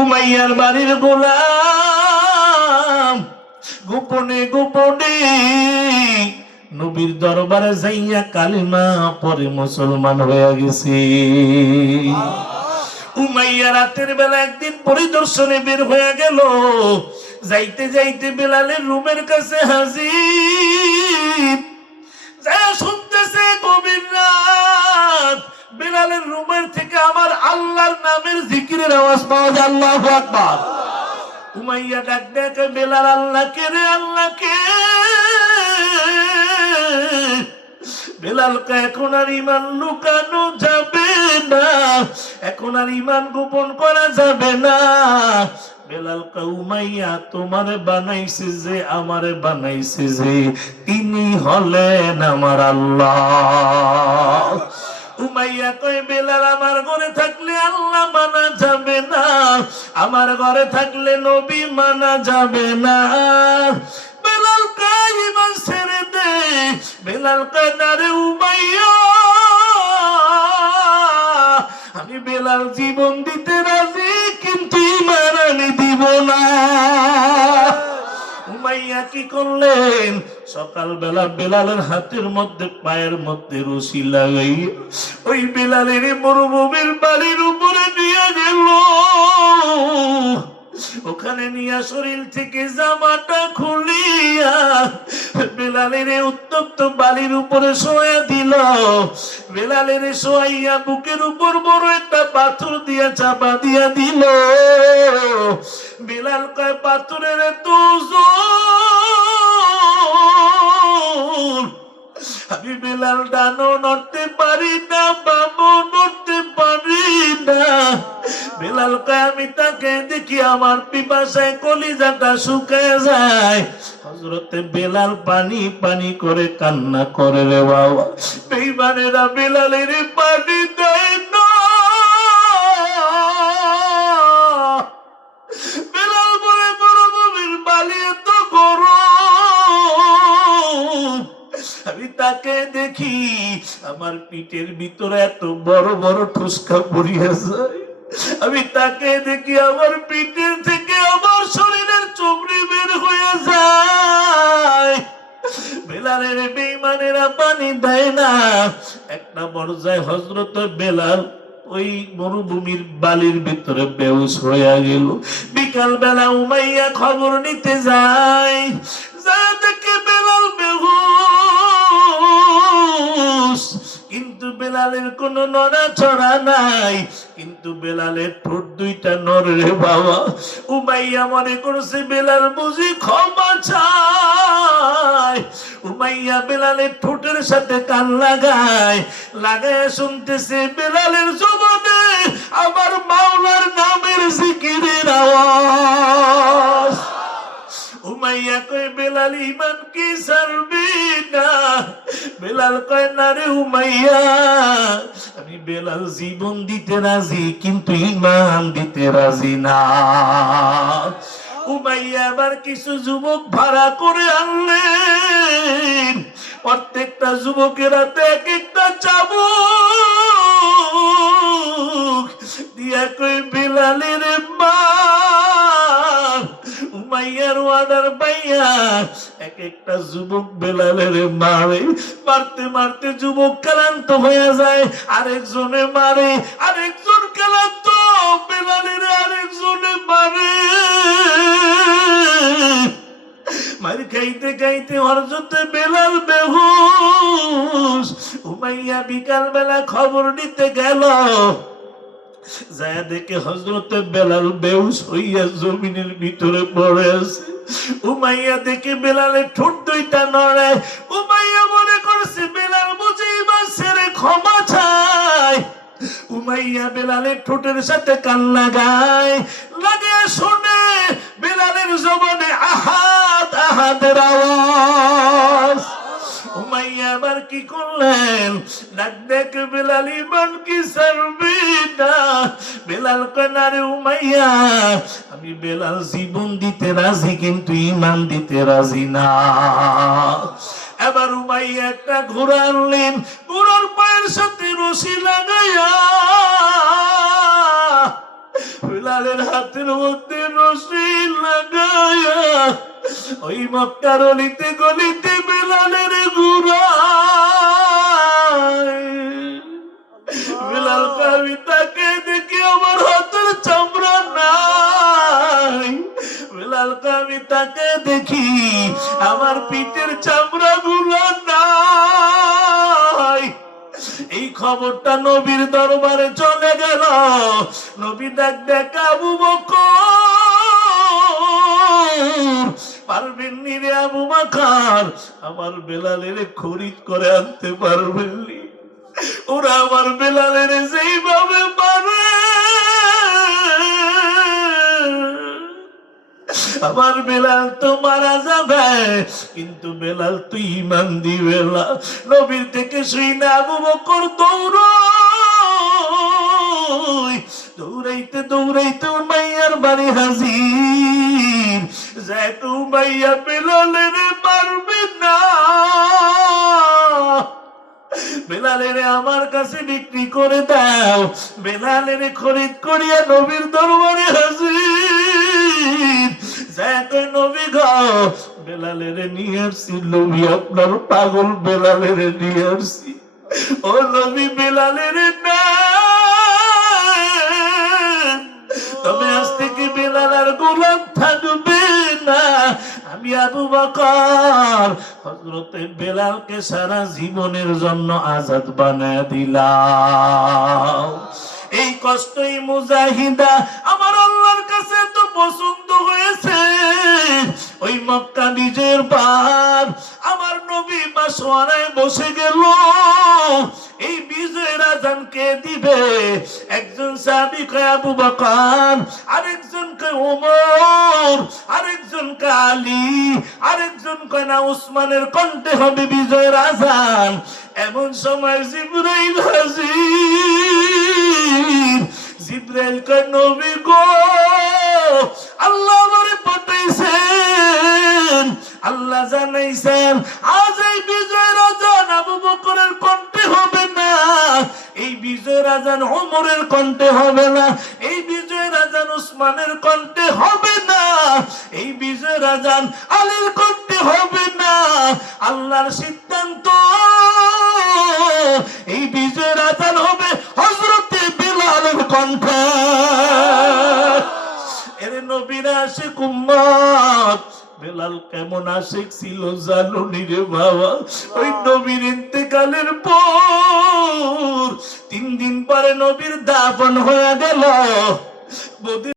উমাইয়ার বাড়ির গোলাম। গোপনে গোপনে নবীর দরবারে যাইয়া কালিমা পরে মুসলমান হয়ে গেছে। উমাইয়া রাতের বেলা একদিন পরিদর্শনে বের হয়ে গেল। যাইতে যাইতে বেলালের রুমের কাছে হাজির। বেলালের রুমের থেকে আমার আল্লাহর নামের জিকিরের আওয়াজ পাওয়া যায়, আল্লাহ আকবার। উমাইয়া ডাক দেখে বেলাল আল্লাহকে রে আল্লাহকে বেলালকে এখন আর ইমান লুকানো যাবে না, এখন আর ইমান গোপন করা যাবে না। বেলাল উমাইয়া, তোমারে বানাইছে যে, আমারে বানাইছে যে, তিনি হলেন আমার আল্লাহ। উমাইয়া কয়, বেলাল, আমার ঘরে থাকলে আল্লাহ মানা যাবে না। আমার ঘরে থাকলে নবী মানা যাবে না। বেলাল ইমান ছেড়ে দে। বেলাল কয়, না রে উমাইয়া। আমি বেলাল জীবন দিতে রাজি কি করলেন? সকালবেলা বেলালের হাতের মধ্যে, পায়ের মধ্যে রশি লাগাই ওই বেলালের মরুভূমির বাড়ির উপরে নিয়ে গেল। ওখানে নিয়ে শরীর থেকে জামাটা খুলিয়া বেলালের উত্তপ্ত বালির উপরে শোয়া দিল। বেলালের শোয়াইয়া বুকের উপর বড় একটা পাথর দিয়া চাপা দিয়া দিল। বেলাল কয়, পাথরের তো জোর। আমি বেলাল ডানো নড়তে পারি না বাবু নড়তে পারি না। বেলাল আমি তাকে দেখি আমার পিপাসায় কলিজাটা শুকায় যায়। হজরতে বেলাল পানি পানি করে কান্না করে রে বাবা। বেইমানেরা বেলালের পানি আমার পিঠের ভিতরে এত বড় বড় ঠুসকা পড়িয়া যায়। আমি তাকে দেখি আমার পিঠের থেকে আমার শরীরের চমড়ি বের হয়ে যায়। বেলালের বেইমানেরা পানি দেয় না। একটা হজরত বেলাল ওই মরুভূমির বালির ভিতরে বেউস হয়ে গেল। বিকাল বেলা উমাইয়া খবর নিতে যায়। বেলালের কোনো নড়া ছড়া নাই। কিন্তু বেলালের ঠোঁট দুইটা নড়ে বাবা। উমাইয়া মনে করছে বেলাল বুঝি ক্ষমা চায়। উমাইয়া বেলালের ঠোঁটের সাথে কান লাগায়। লাগায় শুনতেছে বেলালের জবানে আমার মাওলার নামের জিকিরের আওয়াজ। উমাইয়া কয়, বেলাল ইমান কি সারবি না? বেলাল কয়, না রে উমাইয়া আমি বেলাল জীবন দিতে রাজি, কিন্তু ইমান দিতে রাজি না। উমাইয়া আবার কিছু যুবক ভাড়া করে আনলেন। প্রত্যেকটা যুবকের হাতে এক একটা চাবুক। দিয়া কই বেলালের মা ওয়াদার পাইয়া এক একটা যুবক বেলালের মারে, মারতে মারতে যুবক ক্লান্ত হয়ে যায়। আরেকজনে মারে, আরেকজন ক্লান্ত, বেলালের আরেকজনে মারে। মার খাইতে খাইতে হরজতে বেলাল বেহুশ। উমাইয়া বিকাল বেলা খবর নিতে গেল। যায় দেখে হজরতে বেলাল বেউস হইয়া জমিনের ভিতরে পড়ে আছে। উমাইয়া দেখে বেলালের ঠোঁট দুইটা নড়ায় উমাইয়া মনে করছে বেলাল বুঝে এবার ছেড়ে ক্ষমা চায়। উমাইয়া বেলালের ঠোঁটের সাথে কান লাগায়। লাগে শোনে বেলালের জবানে আহাদ আহাদের আওয়াজ। উমাইয়া আবার কি করলেন? দেখ বেলাল ইমান কি সারবি না বেলাল কানারে উমাইয়া আমি বেলাল জীবন দিতে রাজি কিন্তু ইমান দিতে রাজি না এবার উমাইয়া একটা ঘোড়া আনলেন ঘোড়ার পায়ের সাথে রশি লাগাইয়া। বেলালের হাতের মধ্যে রশি লাগায়া ওই মক্কার অলিতে গলিতে বেলালের ঘুরা বেলাল আমি তাকে আমার হাতের চামড়া নাই। বেলাল আমি তাকে দেখি আমার পিঠের চামড়া গুলো নাই। এই খবরটা নবীর দরবারে চলে গেল। নবী দেখ দেখ আবু পারবেন নি রে আবু মাখার আমার বেলালের খরিদ করে আনতে পারবেন ওরা আমার বেলালের যেইভাবে পারে। আমার বেলাল তো মারা যাবে, কিন্তু বেলাল তুই ইমান দিবে না। নবীর থেকে শুই না, আবু বকর দৌড় দৌড়াইতে দৌড়াইতে উমাইয়ার আমার কাছে বিক্রি করে দাও। বেলালের খরিদ করিয়া নবীর দরবারে হাজির। আপনার পাগল বেলালের নিয়ে আসছি। ও নবী বেলালের না বেলালকে সারা জীবনের জন্য আজাদ বানায় দিলাম। এই কষ্টই মুজাহিদা আমার আল্লাহর কাছে তো পছন্দ হয়েছে। ওই মক্কা নিজের পার। আমার নবী বাসওয়ানায় বসে গেল। আরেকজন কয় ওমর আরেকজন কয় আলী আরেকজন কয় না উসমানের কণ্ঠে হবে বিজয়ের আজান। এমন সময় জিব্রাইল হাজির জিব্রাইল কয় নবী গো, আল্লাহ আমারে পাঠাইছেন, আল্লাহ জানাইছেন, আজ এই বিজয় আজান আবু বকরের কণ্ঠে হবে না, এই বিজয় আজান ওমরের কণ্ঠে হবে না আজান উসমানের কণ্ঠে হবে না। এই বিজয়ের আজান আলীর কণ্ঠে হবে না। আল্লাহর সিদ্ধান্ত। এই বিজয়ের আজান হবে হজরতে বিলালের কণ্ঠে। এর নবীরা আসে কুম্মত বেলাল কেমন আশেক ছিল জানো রে বাবা। ওই নবীর ইন্তেকালের পর তিন দিন পরে নবীর দাফন হয়ে গেল।